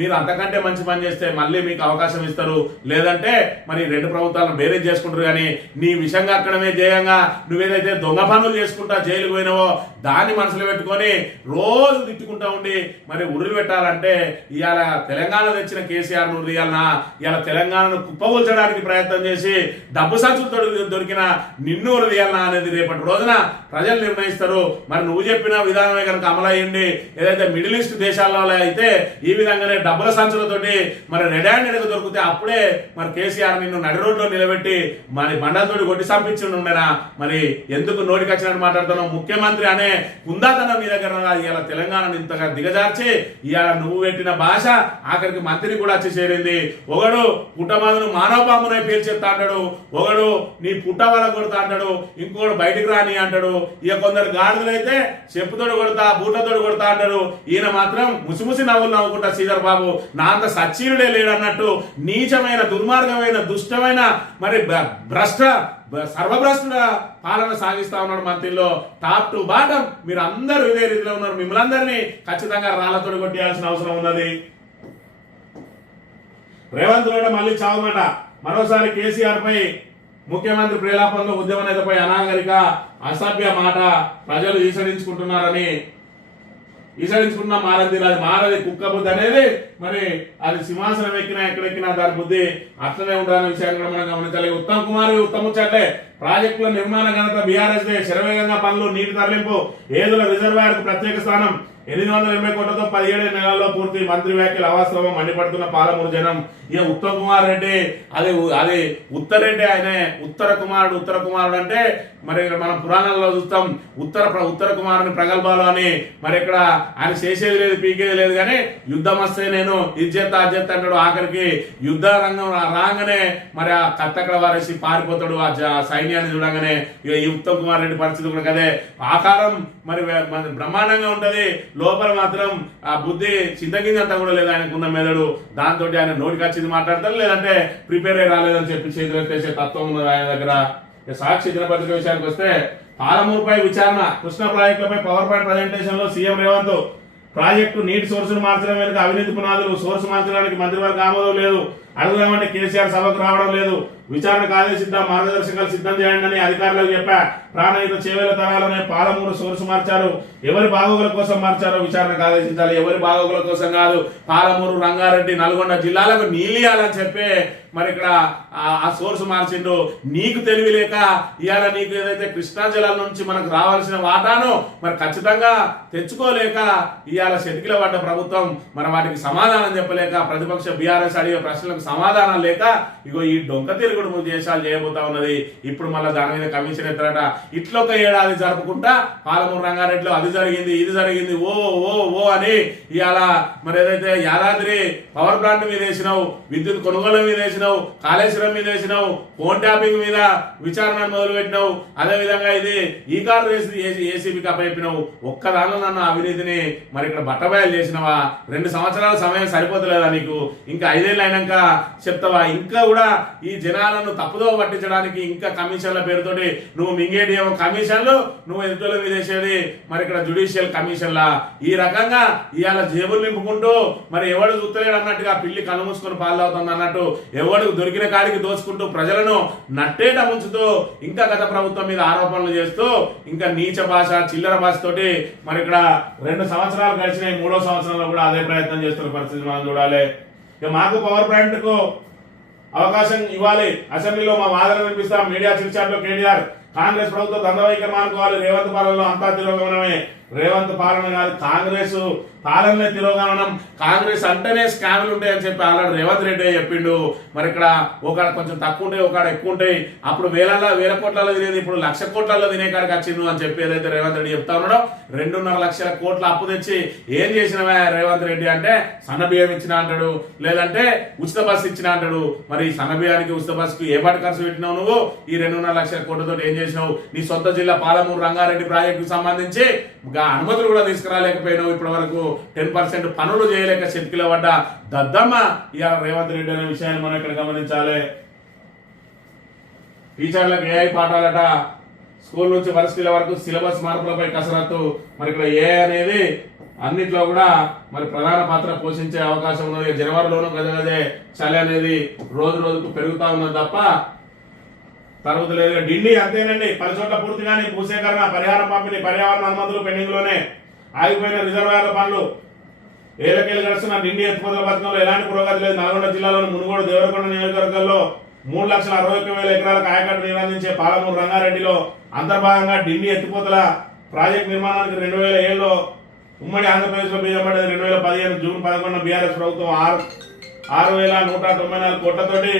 మీరు అంతకంటే మంచి పని చేస్తే మళ్ళీ మీకు అవకాశం ఇస్తారు. లేదంటే మరి రెండు ప్రభుత్వాలను బేరేజ్ చేసుకుంటారు. కానీ నీ విషంగా అక్కడమే ధ్యేయంగా నువ్వేదైతే దొంగ పనులు చేసుకుంటా జైలుకు పోయినావో దాన్ని మనసులో పెట్టుకొని రోజు తిట్టుకుంటా ఉండి మరి ఉరులు పెట్టాలంటే ఇవాళ తెలంగాణ తెచ్చిన కేసీఆర్ ను ఇలా తెలంగాణను కుప్పగొల్చడానికి ప్రయత్నం చేసి డబ్బు సంచులతో దొరికిన నిన్ను ఉదయాలనా అనేది రేపటి రోజున ప్రజలు నిర్ణయిస్తారు. మరి నువ్వు చెప్పిన విధానమే కనుక అమలయ్యండి. ఏదైతే మిడిల్ ఈస్ట్ దేశాల్లో అయితే ఈ విధంగానే డబ్బుల సంచులతోటి మరి రెడ్ హ్యాండెడ్ దొరికితే అప్పుడే మరి కేసీఆర్ నిన్ను నడి రోడ్లో నిలబెట్టి మరి బండలతోటి కొట్టి సంపించి ఉండేనా? మరి ఎందుకు నోటికి వచ్చినట్టు మాట్లాడుతున్నావు? ముఖ్యమంత్రి అనే కుందాతనం మీ దగ్గర ఇవాళ తెలంగాణను ఇంతగా దిగజార్చి ఇవాళ నువ్వు పెట్టిన భాష ఆఖరికి మంత్రి కూడా వచ్చి చేరింది. ఒకడు పుట్టమదును మానవపామునై పేల్చెత్తా అంటాడు, ఒకడు నీ పుట్ట వల్ల కొడతా అంటాడు, ఇంకోడు బయటికి రాని అంటాడు. ఇక కొందరు గాడిదలైతే చెప్పుతోడు కొడతా బూట్లతోడు కొడతా అంటాడు. ఈయన మాత్రం ముసిముసి నవ్వులు నవ్వుకుంటా శ్రీధర్ బాబు నా అంత సచ్చీనుడే లేడన్నట్టు నీచమైన దుర్మార్గమైన దుష్టమైన మరి సర్వభ్రష్టుల పాలన సాగిస్తా ఉన్నాడు మంత్రిలో. టాప్ టు బాటం మీరు అందరూ ఇదే రీతిలో ఉన్నారు. మిమ్మల్ని అందరినీ ఖచ్చితంగా రాళ్లతోడు కొట్టేయాల్సిన అవసరం ఉన్నది. రేవంత్ రెడ్డి మళ్ళీ చావమాట. మరోసారి కేసీఆర్ పై ముఖ్యమంత్రి ప్రేలాపంలో ఉద్యమ నేతపై అనాగరిక అసభ్య మాట ప్రజలు ఈసడించుకున్న మారది అది మారది కుక్క బుద్ధి అనేది మరి అది సింహాసనం ఎక్కినా ఎక్కడెక్కినా దాని బుద్ధి అట్లనే ఉండాలనే విషయాన్ని కూడా మనం గమనించాలి. ఉత్తమ్ కుమార్ ఉత్తముచ్చట్లే ప్రాజెక్టుల నిర్మాణ ఘనత బీఆర్ఎస్ దే. శరవేగంగా పనులు నీటి తరలింపు ఏదుల రిజర్వాయర్ ప్రత్యేక స్థానం 880 కోట్లతో 17 నెలల్లో పూర్తి. మంత్రి వ్యాఖ్యలు అవాస్తవం మండిపడుతున్న పాలమూరు జనం. ఇక ఉత్తమ్ కుమార్ రెడ్డి అది ఉత్తరెడ్డి ఆయనే ఉత్తర కుమారుడు అంటే మరి మనం పురాణాల్లో చూస్తాం ఉత్తర కుమారుని ప్రగల్భాలు అని. మరి ఇక్కడ ఆయన చేసేది లేదు పీకేది లేదు. కానీ యుద్ధం వస్తే నేను ఇజ్జెత్తా అంటాడు. ఆఖరికి యుద్ధ రంగం రాగానే మరి ఆ కత్తక్కడ వారేసి పారిపోతాడు. ఆ సైన్యాన్ని చూడగానే ఇక ఈ ఉత్తమ్ కుమార్ రెడ్డి పరిస్థితి కూడా కదే. ఆకారం మరి బ్రహ్మాండంగా ఉంటది, లోపల మాత్రం ఆ బుద్ధి చింతగింజ అంతా కూడా లేదు ఆయనకున్న మెదడు. దాంతో ఆయన నోటికి వచ్చింది మాట్లాడతారు, లేదంటే ప్రిపేర్ అయ్యి రాలేదని చెప్పి చేతులు ఎత్తేసే తత్వం ఉన్నది ఆయన దగ్గర. సాక్షి దినపత్రిక విషయానికి వస్తే పాలమూరుపై విచారణ, కృష్ణా ప్రాజెక్టులపై పవర్ పాయింట్ ప్రజెంటేషన్ లో సీఎం రేవంత్. ప్రాజెక్టు నీటి సోర్సును మార్చడం వెనుక అవినీతి పునాదులు. సోర్సు మార్చడానికి మంత్రివర్గ ఆమోదం లేదు. అడుగుదామంటే కేసీఆర్ సభకు రావడం లేదు. విచారణకు ఆదేశిద్దాం, మార్గదర్శకాలు సిద్ధం చేయండి అని అధికారులకు చెప్పా. ప్రాణహిత చేవేల తరాలనే పాలమూరు సోర్సు మార్చారు. ఎవరి బాగోగుల కోసం మార్చారో విచారణకు ఆదేశించాలి. ఎవరి బాగోగుల కోసం కాదు. పాలమూరు, రంగారెడ్డి, నల్గొండ జిల్లాలకు నీళ్ళియాలని చెప్పే మరి ఇక్కడ ఆ సోర్సు మార్చిండు. నీకు తెలివి లేక ఇవాళ నీకు ఏదైతే కృష్ణా జలాల నుంచి మనకు రావాల్సిన వాటాను మరి ఖచ్చితంగా తెచ్చుకోలేక ఇవాళ శతికిల పడ్డ ప్రభుత్వం మరి వాటికి సమాధానం చెప్పలేక ప్రతిపక్ష బీఆర్ఎస్ అడిగే ప్రశ్నలకు సమాధానం లేక ఇగో ఈ డొంక తిరుగుడు దేశాలు చేయబోతా ఉన్నది. ఇప్పుడు మళ్ళీ దాని మీద కమిషన్ ఎత్తారట. ఇట్లా ఒక ఏడాది జరుపుకుంటా పాలమూరు రంగారెడ్డిలో అది జరిగింది ఇది జరిగింది ఓ ఓ ఓ అని ఇవాళ మరి ఏదైతే యాదాద్రి పవర్ ప్లాంట్ మీద వేసినావు, విద్యుత్ కొనుగోలు మీద వేసినావు, వేసినావు, కాళేశ్వరం మీద వేసినావు, ఫోన్ ట్యాపింగ్ మీద విచారణ మొదలు పెట్టినావు, అదేవిధంగా ఇది ఈ కారు ఏసీబీకి అప్పచెప్పినావు. ఒక్కదానిలో నన్ను అవినీతిని మరి ఇక్కడ బట్టబయలు చేసినవా? 2 సంవత్సరాల సమయం సరిపోతలేదా నీకు? ఇంకా 5 ఏళ్ళు అయినాక చెప్తావా? ఇంకా కూడా ఈ జనాలను తప్పుదో పట్టించడానికి ఇంకా కమిషన్ల పేరుతోటి నువ్వు మింగేటివేమో కమిషన్లు, నువ్వు ఎదుటోళ్ళ మీద వేసేది మరి ఇక్కడ జ్యుడిషియల్ కమిషన్లా. ఈ రకంగా ఇవాళ జేబులు నింపుకుంటూ మరి ఎవడు చూస్తలేడు అన్నట్టుగా పిల్లి కళ్ళు మూసుకొని పాలు అవుతుంది అన్నట్టు ఎవడు దొరికిన కాడికి దోచుకుంటూ ప్రజలను నట్టేట ముంచుతూ ఇంకా గత ప్రభుత్వం మీద ఆరోపణలు చేస్తూ ఇంకా నీచ భాష చిల్లర భాషతోటి మరి ఇక్కడ 2 సంవత్సరాలు గడిచినాయి. 3వ సంవత్సరంలో కూడా అదే ప్రయత్నం చేస్తున్న పరిస్థితి మనం చూడాలి. ఇక మాకు పవర్ ప్లాంట్ కు అవకాశం ఇవ్వాలి, అసెంబ్లీలో మా వాదన వినిపిస్తాం. మీడియా చిట్చాట్లో కేటీఆర్ కాంగ్రెస్ ప్రభుత్వ దండవైఖరి మానుకోవాలి, రేవంత్ పాలనలో అంతా తిరోగమనమే. రేవంత్ పాలన కాదు, కాంగ్రెస్ పాలనే తిరోగమనం. కాంగ్రెస్ అంటేనే స్కామ్లు ఉంటాయని చెప్పి ఆల్రెడీ రేవంత్ రెడ్డి చెప్పిండు. మరి ఇక్కడ ఒకడ కొంచెం తక్కువ ఉంటాయి, ఒకడ ఎక్కువ ఉంటాయి. అప్పుడు వేల కోట్లలో తినేది ఇప్పుడు 1,00,000 కోట్లలో తినే కాడికి వచ్చిండు అని చెప్పి ఏదైతే రేవంత్ రెడ్డి చెప్తా ఉన్నాడో, 2.5 లక్షల కోట్ల అప్పు తెచ్చి ఏం చేసినవా రేవంత్ రెడ్డి అంటే సన్న బియ్యం ఇచ్చిన అంటాడు, లేదంటే ఉచిత బస్సు ఇచ్చిన అంటాడు. మరి సన్న బియ్యానికి ఉచిత బస్సుకు ఏ పాటి ఖర్చు పెట్టినావు నువ్వు? ఈ 2.5 లక్షల కోట్లతో ఏం చేసినావు? నీ సొంత జిల్లా పాలమూరు రంగారెడ్డి ప్రాజెక్టుకు సంబంధించి అనుమతులు కూడా తీసుకురాలేకపోయినావు. ఇప్పటి వరకు 10% పనులు చేయలేక చెతికిల పడ్డ దద్దమ్మ ఇవాళ రేవంత్ రెడ్డి అనే విషయాన్ని మనం ఇక్కడ గమనించాలి. టీచర్లకు ఏఐ పాఠాలట, స్కూల్ నుంచి వర్సిటీల వరకు సిలబస్ మార్పులపై కసరత్తు. మరి ఇక్కడ ఏ అనేది అన్నిట్లో కూడా మరి ప్రధాన పాత్ర పోషించే అవకాశం ఉన్నది. జనవరిలోనూ గదే చలి అనేది రోజు రోజుకు పెరుగుతా ఉన్నది తప్ప తరుగుతలేదు. ఢిల్లీ అంతేనండి, 10 చోట్ల పూర్తిగానే భూసేకరణ, పరిహారం పంపిణీ, పర్యావరణ అనుమతులు పెండింగ్ లోనే. ఆగిపోయిన రిజర్వాయర్ల పనులు ఏళ్లకేళ్ళు గడుస్తున్న ఢిల్లీ ఎత్తిపోతల పథకంలో ఎలాంటి పురోగతి లేదు. నల్గొండ జిల్లాలోని మునుగోడు దేవరకొండ నియోజకవర్గంలో 3,61,000 ఎకరాలకు ఆయకట్టు నిర్వహించే పాలమూరు రంగారెడ్డిలో అంతర్భాగంగా ఢిల్లీ ఎత్తిపోతల ప్రాజెక్టు నిర్మాణానికి 2007లో ఉమ్మడి ఆంధ్రప్రదేశ్ లో బీజం పడ్డది. 2015 జూన్ 11 బీఆర్ఎస్ ప్రభుత్వం 6,194 కోట్లతోటి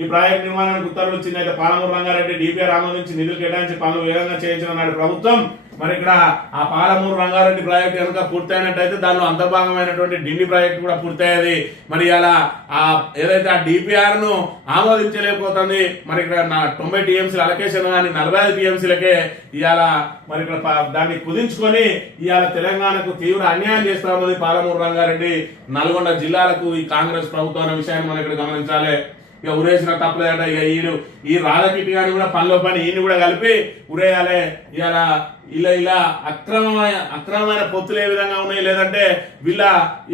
ఈ ప్రాజెక్టు నిర్మాణానికి ఉత్తర్వులు ఇచ్చింది. అయితే పాలమూరు రంగారెడ్డి డిపిఆర్ ఆమోదించి నిధులు కేటాయించి పనులు వేగంగా చేయించిన నాడు ప్రభుత్వం మరి ఇక్కడ ఆ పాలమూరు రంగారెడ్డి ప్రాజెక్టు కనుక పూర్తయినట్టయితే దానిలో అంతర్భాగమైనటువంటి ఢిల్లీ ప్రాజెక్టు కూడా పూర్తయ్యేది. మరి ఇలా ఆ ఏదైతే ఆ డిపిఆర్ ను ఆమోదించలేకపోతుంది. మరి ఇక్కడ 90 టీఎంసీల అలొకేషన్ కానీ 45 టీఎంసీలకే ఇవాళ మరి ఇక్కడ దాన్ని కుదించుకొని ఇవాళ తెలంగాణకు తీవ్ర అన్యాయం చేస్తా ఉన్నది పాలమూరు రంగారెడ్డి, నల్గొండ జిల్లాలకు ఈ కాంగ్రెస్ ప్రభుత్వం అనే విషయాన్ని మనం ఇక్కడ గమనించాలి. ఇక ఉరేసిన తప్పలేదట. ఇక ఈ రాధకిట్టి గాని కూడా పనిలో పని ఈయన కూడా కలిపి ఉరేయాలి. ఇలా అక్రమమైన పొత్తులు ఏ విధంగా ఉన్నాయి, లేదంటే వీళ్ళ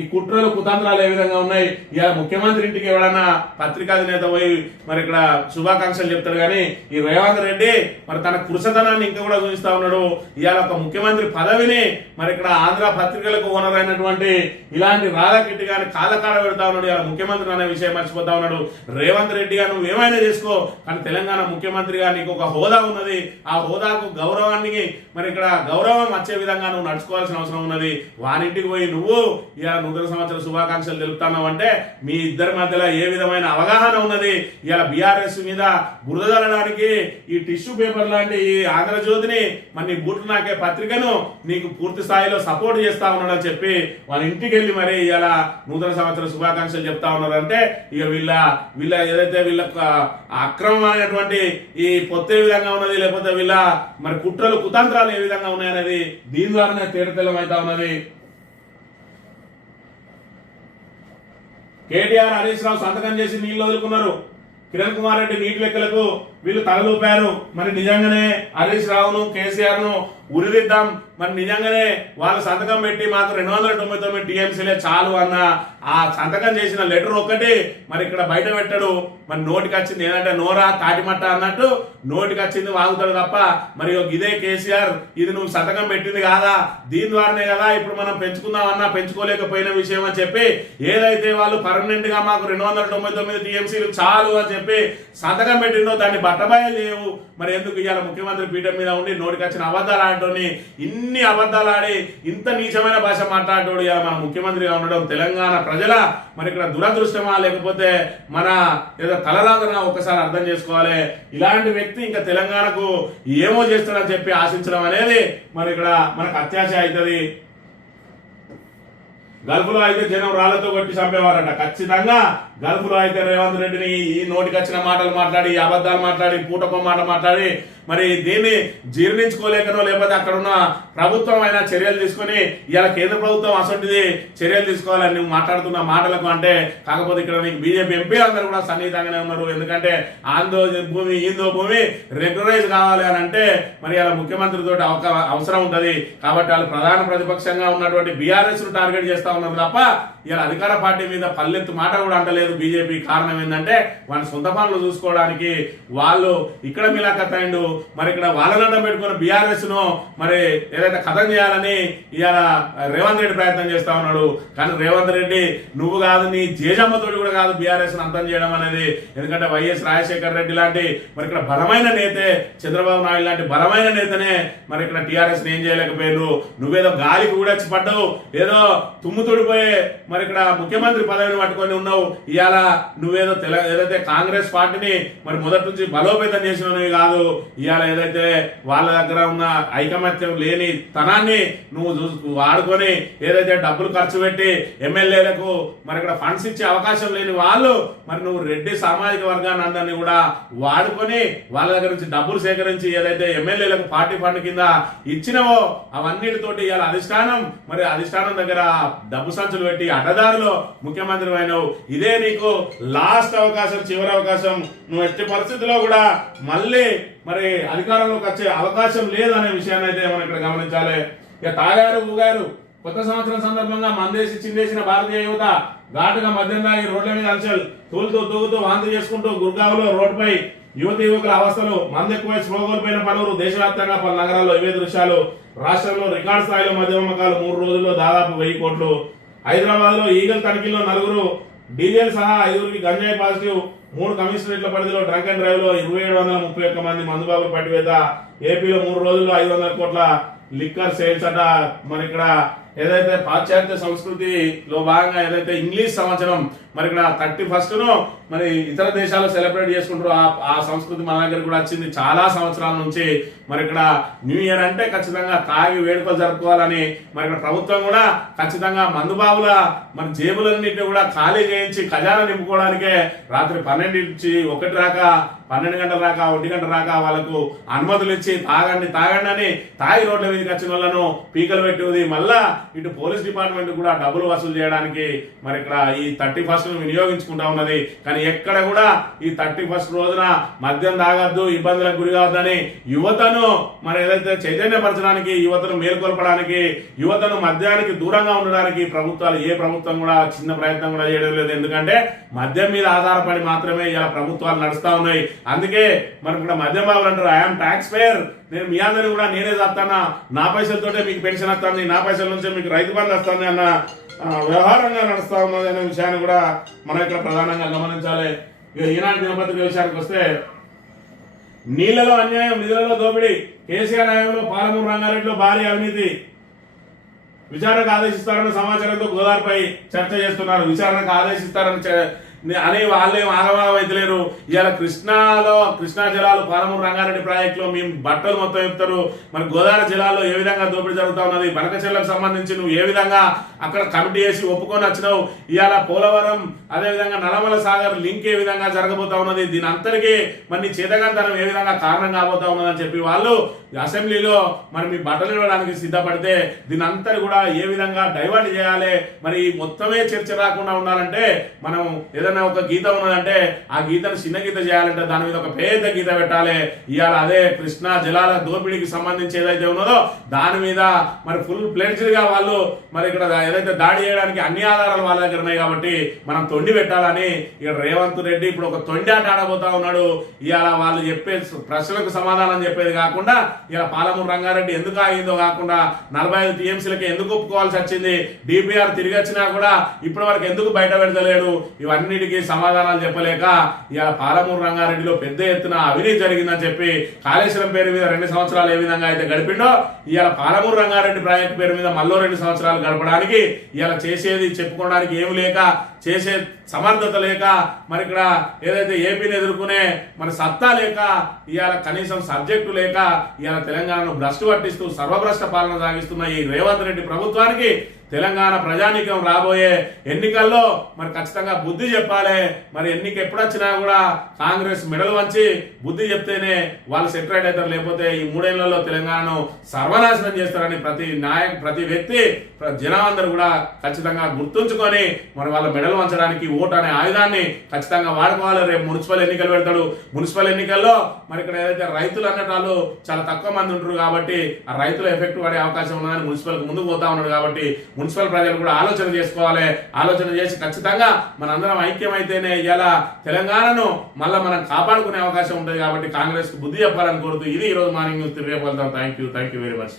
ఈ కుట్రలు కుతంత్రాలు ఏ విధంగా ఉన్నాయి. ఇక ముఖ్యమంత్రి ఇంటికి ఎవడన్నా పత్రికాధినేత పోయి మరి ఇక్కడ శుభాకాంక్షలు చెప్తాడు, కానీ ఈ రేవంత్ రెడ్డి మరి తన కృషతనాన్ని ఇంకా కూడా చూపిస్తా ఉన్నాడు. ఇవాళ ఒక ముఖ్యమంత్రి పదవిని మరి ఇక్కడ ఆంధ్ర పత్రికలకు ఓనర్ అయినటువంటి ఇలాంటి రాధాకిట్టి గాని కాళ్ళకాడ పెడతా ఉన్నాడు. ఇలా ముఖ్యమంత్రి అనే విషయం మర్చిపోతా ఉన్నాడు. రేవంత్ రెడ్డిగా నువ్వు ఏమైనా చేసుకో, కానీ తెలంగాణ ముఖ్యమంత్రిగా నీకు ఒక హోదా ఉన్నది. ఆ హోదాకు గౌరవాన్ని మరి ఇక్కడ గౌరవం వచ్చే విధంగా నువ్వు నడుచుకోవాల్సిన అవసరం ఉన్నది. వారింటికి పోయి నువ్వు ఇలా నూతన సంవత్సర శుభాకాంక్షలు తెలుపుతున్నావు అంటే మీ ఇద్దరి మధ్యలో ఏ విధమైన అవగాహన ఉన్నది? ఇలా బీఆర్ఎస్ మీద బురద జల్లడానికి ఈ టిష్యూ పేపర్ లాంటి ఈ ఆంధ్రజ్యోతిని మరి నీ బూట్లు నాకే పత్రికను నీకు పూర్తి స్థాయిలో సపోర్ట్ చేస్తా ఉన్నాడని చెప్పి వాళ్ళ ఇంటికి వెళ్ళి మరి ఇలా నూతన సంవత్సర శుభాకాంక్షలు చెప్తా ఉన్నారంటే ఇక వీళ్ళ ఏదైతే వీళ్ళ అక్రమమైనటువంటి ఈ పొత్తే విధంగా ఉన్నది, లేకపోతే వీళ్ళ మరి కుట్రలు కుతంత్రాలు ఏ విధంగా ఉన్నాయనేది దీని ద్వారానే తేటతెల్లమైతా ఉన్నది. కేటీఆర్ హరీష్ రావు సంతకం చేసి నీళ్లు వదులుకున్నారు. కిరణ్ కుమార్ రెడ్డి నీటి లెక్కలకు వీళ్ళు తలలూపారు. మరి నిజంగానే హరీష్ రావును కేసీఆర్ ను ఉరిదిద్దాం, మరి నిజంగానే వాళ్ళు సంతకం పెట్టి మాకు 299 టీఎంసీలే చాలు అన్న ఆ సంతకం చేసిన లెటర్ ఒక్కటి మరి ఇక్కడ బయట పెట్టాడు. మరి నోటికి వచ్చింది ఏంటంటే నోరా తాటిమట్ట అన్నట్టు నోటికి వచ్చింది వాగుతాడు తప్ప మరి ఇదే కేసీఆర్ ఇది నువ్వు సంతకం పెట్టింది కాదా, దీని ద్వారానే కదా ఇప్పుడు మనం పెంచుకుందామన్నా పెంచుకోలేకపోయిన విషయం అని చెప్పి ఏదైతే వాళ్ళు పర్మనెంట్ గా మాకు 299 టీఎంసీలు చాలు అని చెప్పి సంతకం పెట్టిండో దాన్ని బట్టబయలు లేవు. మరి ఎందుకు ఇవాళ ముఖ్యమంత్రి పీఠం మీద ఉండి నోటికి వచ్చిన అబద్ధాలు ఆడటోని ఇన్ని అబద్ధాలు ఆడి ఇంత నీచమైన భాష మాట్లాడటోడు ఇలా మన ముఖ్యమంత్రిగా ఉండడం తెలంగాణ ప్రజల మరి ఇక్కడ దురదృష్టమా లేకపోతే మన ఏదో తలరాదనా ఒకసారి అర్థం చేసుకోవాలి. ఇలాంటి వ్యక్తి ఇంకా తెలంగాణకు ఏమో చేస్తాడని చెప్పి ఆశించడం అనేది మరి ఇక్కడ మనకు అత్యాశ అవుతుంది. గల్ఫ్ లో అయితే జనం రాళ్లతో కొట్టి చంపేవారట. ఖచ్చితంగా గల్ఫ్ లో అయితే రేవంత్ రెడ్డిని ఈ నోటికి వచ్చిన మాటలు మాట్లాడి, అబద్ధాలు మాట్లాడి, పూటకో మాట మాట్లాడి మరి దీన్ని జీర్ణించుకోలేకనో లేకపోతే అక్కడ ఉన్న ప్రభుత్వం అయినా చర్యలు తీసుకొని ఇలా కేంద్ర ప్రభుత్వం అసొంటిది చర్యలు తీసుకోవాలని నువ్వు మాట్లాడుతున్న మాటలకు అంటే, కాకపోతే ఇక్కడ నీకు బీజేపీ ఎంపీ అందరూ కూడా సన్నిహితంగానే ఉన్నారు. ఎందుకంటే ఆంధ్రో భూమి ఈందో భూమి రెగ్యులరైజ్ కావాలి అని అంటే మరి అలా ముఖ్యమంత్రితో అవసరం ఉంటది. కాబట్టి వాళ్ళు ప్రధాన ప్రతిపక్షంగా ఉన్నటువంటి బీఆర్ఎస్ ను టార్గెట్ చేస్తా ఉన్నారు తప్ప ఇలా అధికార పార్టీ మీద పల్లెత్తు మాట కూడా అంటలేదు బీజేపీ. కారణం ఏంటంటే వాళ్ళ సొంత పనులు చూసుకోవడానికి వాళ్ళు ఇక్కడ మిలాఖత్ మరి ఇక్కడ వాళ్ళనండం పెట్టుకున్న బీఆర్ఎస్ ను మరి ఏదైతే కథం చేయాలని ఇవాళ రేవంత్ రెడ్డి ప్రయత్నం చేస్తా ఉన్నాడు. కానీ రేవంత్ రెడ్డి నువ్వు కాదు, నీ జేజమ్మతోటి కూడా కాదు బీఆర్ఎస్ ను అంతం చేయడం అనేది. ఎందుకంటే వైఎస్ రాజశేఖర రెడ్డి లాంటి మరి ఇక్కడ బలమైన నేతే, చంద్రబాబు నాయుడు లాంటి బలమైన నేతనే మరి ఇక్కడ టీఆర్ఎస్ ఏం చేయలేకపోయారు. నువ్వేదో గాలికి కూడా వచ్చి పడ్డావు, ఏదో తుమ్ము తోడిపోయే మరి ఇక్కడ ముఖ్యమంత్రి పదవిని పట్టుకొని ఉన్నావు. ఇవాళ నువ్వేదో ఏదైతే కాంగ్రెస్ పార్టీని మరి మొదటి నుంచి బలోపేతం చేసినవి కాదు, ఇవాళ ఏదైతే వాళ్ళ దగ్గర ఉన్న ఐకమత్యం లేని తనాన్ని నువ్వు వాడుకొని ఏదైతే డబ్బులు ఖర్చు పెట్టి ఎమ్మెల్యేలకు మరి ఇక్కడ ఫండ్స్ ఇచ్చే అవకాశం లేని వాళ్ళు మరి నువ్వు రెడ్డి సామాజిక వర్గాన్ని అందరినీ కూడా వాడుకొని వాళ్ళ దగ్గర నుంచి డబ్బులు సేకరించి ఏదైతే ఎమ్మెల్యేలకు పార్టీ ఫండ్ కింద ఇచ్చినవో అవన్నిటితోటి ఇవాళ అధిష్టానం దగ్గర డబ్బు సంచులు పెట్టి అడ్డదారిలో ముఖ్యమంత్రి అయినావు. ఇదే నీకు లాస్ట్ అవకాశం, చివరి అవకాశం. నువ్వు ఎట్టి పరిస్థితిలో కూడా మళ్ళీ మరి అధికారంలోకి వచ్చే అవకాశం లేదనే విషయాన్ని అయితే మనం ఇక్కడ గమనించాలి. ఇక తాగారు ఊగారు. కొత్త సంవత్సరం సందర్భంగా మందేసి చిందేసిన భారతీయ యువత ఘాటుగా మద్యం తాగి రోడ్ల మీద అలచల్ తూలుతూ తూగుతూ వాంతి చేసుకుంటూ గుర్గావ్లో రోడ్డుపై యువకుల అవస్థలు, మంది ఎక్కువై స్లోగోల్పోయిన పలువురు. దేశవ్యాప్తంగా పలు నగరాల్లో ఇవే దృశ్యాలు. రాష్ట్రంలో రికార్డు స్థాయిలో మద్యం అమ్మకాలు 3 రోజుల్లో దాదాపు 1000 కోట్లు. హైదరాబాద్ లో ఈగల్ తనిఖీలో 4 డీజేలు సహా 5 గంజాయి పాజిటివ్. 3 కమిషనరేట్ల పరిధిలో డ్రంక్ అండ్ డ్రైవ్ లో 2731 మంది మందుబాబులు పట్టివేత. ఏపీలో 3 రోజుల్లో 500 కోట్ల లిక్కర్ సేల్స్ అట. మరి ఇక్కడ ఏదైతే పాశ్చాత్య సంస్కృతిలో భాగంగా ఏదైతే ఇంగ్లీష్ సంవత్సరం మరి ఇక్కడ 31st మరి ఇతర దేశాలు సెలబ్రేట్ చేసుకుంటారు. ఆ సంస్కృతి మన దగ్గర కూడా వచ్చింది చాలా సంవత్సరాల నుంచి. మరి ఇక్కడ న్యూ ఇయర్ అంటే ఖచ్చితంగా తాగి వేడుకలు జరుపుకోవాలని మరి ఇక్కడ ప్రభుత్వం కూడా ఖచ్చితంగా మందుబాబుల మరి జేబులన్నింటినీ కూడా ఖాళీ చేయించి ఖజానా నింపుకోవడానికే రాత్రి 12 నుంచి 1 దాకా 12 గంటల దాకా 1 గంట దాకా వాళ్ళకు అనుమతులు ఇచ్చి తాగండి అని తాగి రోడ్ల మీదకి వచ్చిన వాళ్ళను పీకలు పెట్టుది. మళ్ళా ఇటు పోలీస్ డిపార్ట్మెంట్ కూడా డబ్బులు వసూలు చేయడానికి మరి ఇక్కడ ఈ 31st వినియోగించుకుంటా ఉన్నది. కానీ ఎక్కడ కూడా ఈ 31st రోజున మద్యం తాగద్దు, ఇబ్బందులకు గురి కావద్దని యువతను మరి ఏదైతే చైతన్యపరచడానికి, యువతను మేల్కొల్పడానికి, యువతను మద్యానికి దూరంగా ఉండడానికి ప్రభుత్వాలు ఏ ప్రభుత్వం కూడా చిన్న ప్రయత్నం కూడా చేయడం లేదు. ఎందుకంటే మద్యం మీద ఆధారపడి మాత్రమే ఇలా ప్రభుత్వాలు నడుస్తా ఉన్నాయి. అందుకే మరి ఇక్కడ మద్యం బాబులు అంటారు, ఐఎమ్ ట్యాక్స్ పేయర్, నేను మీ అందరినీ కూడా నేనే చేస్తానా, నా పైసలతోటే మీకు పెన్షన్ వస్తాను, నా పైసల నుంచే మీకు రైతు బంధు వస్తుంది అన్న వ్యవహారంగా నడుస్తా ఉన్నది అనే విషయాన్ని కూడా మనం ఇక్కడ ప్రధానంగా గమనించాలి. ఈనాడు దినపత్రిక విషయానికి వస్తే, నీళ్లలో అన్యాయం, నిధులలో దోపిడీ, కేసీఆర్ హయాంలో పాలమూరు రంగారెడ్డిలో భారీ అవినీతి, విచారణకు ఆదేశిస్తారన్న సమాచారంతో గోదావరిపై చర్చ చేస్తున్నారు. విచారణకు ఆదేశిస్తారని అని వాళ్ళేం ఆగమాగం అయితే లేరు. ఇవాళ కృష్ణా జలాలు పాలమూరు రంగారెడ్డి ప్రాజెక్టులో మేము బట్టలు మొత్తం చెప్తారు. మరి గోదావరి జిల్లాలో ఏ విధంగా దోపిడీ జరుగుతూ ఉన్నది, బనకచెర్లకు సంబంధించి నువ్వు ఏ విధంగా అక్కడ కమిటీ చేసి ఒప్పుకొని వచ్చినావు, ఇవాళ పోలవరం అదేవిధంగా నల్లమల సాగర్ లింక్ ఏ విధంగా జరగబోతా ఉన్నది, దీని అంతటికీ మరి నీ చేతగాంతనం ఏ విధంగా కారణం కాబోతా ఉన్నదని చెప్పి వాళ్ళు అసెంబ్లీలో మరి మీ బట్టలు ఇవ్వడానికి సిద్ధపడితే దీని అంతటి కూడా ఏ విధంగా డైవర్ట్ చేయాలి, మరి మొత్తమే చర్చ రాకుండా ఉండాలంటే మనం ఏదైనా ఒక గీత ఉన్నదంటే ఆ గీతను చిన్న గీత చేయాలంటే దాని మీద ఒక పెద్ద గీత పెట్టాలి. ఇవాళ అదే కృష్ణా జలాల దోపిడీకి సంబంధించి ఏదైతే ఉన్నదో దాని మీద మరి ఫుల్ ప్లేడ్జ్డ్ గా వాళ్ళు మరి ఇక్కడ ఏదైతే దాడి చేయడానికి అన్ని ఆధారాలు వాళ్ళ దగ్గర ఉన్నాయి కాబట్టి మనం తొండి పెట్టాలని ఇక్కడ రేవంత్ రెడ్డి ఇప్పుడు ఒక తొండి ఆట ఆడబోతా ఉన్నాడు. ఇవాళ వాళ్ళు చెప్పే ప్రశ్నలకు సమాధానం చెప్పేది కాకుండా ఇలా పాలమూరు రంగారెడ్డి ఎందుకు ఆగిందో కాకుండా 45 టీఎంసీలకి ఎందుకు ఒప్పుకోవాల్సి వచ్చింది, డిపిఆర్ తిరిగి వచ్చినా కూడా ఇప్పటి వరకు ఎందుకు బయట పెడతలేడు, ఇవన్నిటికీ సమాధానాలు చెప్పలేక ఇలా పాలమూరు రంగారెడ్డిలో పెద్ద ఎత్తున అవినీతి జరిగిందని చెప్పి కాళేశ్వరం పేరు మీద 2 సంవత్సరాలు ఏ విధంగా అయితే గడిపిండో ఇవాళ పాలమూరు రంగారెడ్డి ప్రాజెక్టు పేరు మీద మళ్ళీ 2 సంవత్సరాలు గడపడానికి ఇలా చేసేది చెప్పుకోవడానికి ఏమి లేక చేసే సమర్థత లేక మరి ఇక్కడ ఏదైతే ఏపీని ఎదుర్కొనే మరి సత్తా లేక ఇవాళ కనీసం సబ్జెక్టు లేక ఇవాళ తెలంగాణను భ్రష్టు పట్టిస్తూ సర్వభ్రష్ట పాలన సాగిస్తున్న ఈ రేవంత్ రెడ్డి ప్రభుత్వానికి తెలంగాణ ప్రజానీకం రాబోయే ఎన్నికల్లో మరి ఖచ్చితంగా బుద్ధి చెప్పాలి. మరి ఎన్నిక ఎప్పుడొచ్చినా కూడా కాంగ్రెస్ మెడలు వంచి బుద్ధి చెప్తేనే వాళ్ళు సెటరేట్ అవుతారు, లేకపోతే ఈ 3 ఏళ్లలో తెలంగాణను సర్వనాశనం చేస్తారని ప్రతి వ్యక్తి జనం అందరూ కూడా ఖచ్చితంగా గుర్తుంచుకొని మరి వాళ్ళ మెడలు వంచడానికి ఓటు అనే ఆయుధాన్ని ఖచ్చితంగా వాడుకోవాలి. రేపు మున్సిపల్ ఎన్నికలు పెడతాడు. మున్సిపల్ ఎన్నికల్లో మరి ఇక్కడ ఏదైతే రైతులు అన్నట్టు వాళ్ళు చాలా తక్కువ మంది ఉంటారు కాబట్టి ఆ రైతుల ఎఫెక్ట్ పడే అవకాశం ఉన్నదని మున్సిపల్కి ముందుకు పోతా ఉన్నాడు. కాబట్టి మున్సిపల్ ప్రజలు కూడా ఆలోచన చేసుకోవాలి. ఆలోచన చేసి ఖచ్చితంగా మనందరం ఐక్యమైతేనే ఇలా తెలంగాణను మళ్ళీ మనం కాపాడుకునే అవకాశం ఉంటుంది. కాబట్టి కాంగ్రెస్ కు బుద్ధి చెప్పాలని కోరుతూ ఇది ఈ రోజు మార్నింగ్ న్యూస్. రేపు వెళ్తాం. Thank you very much.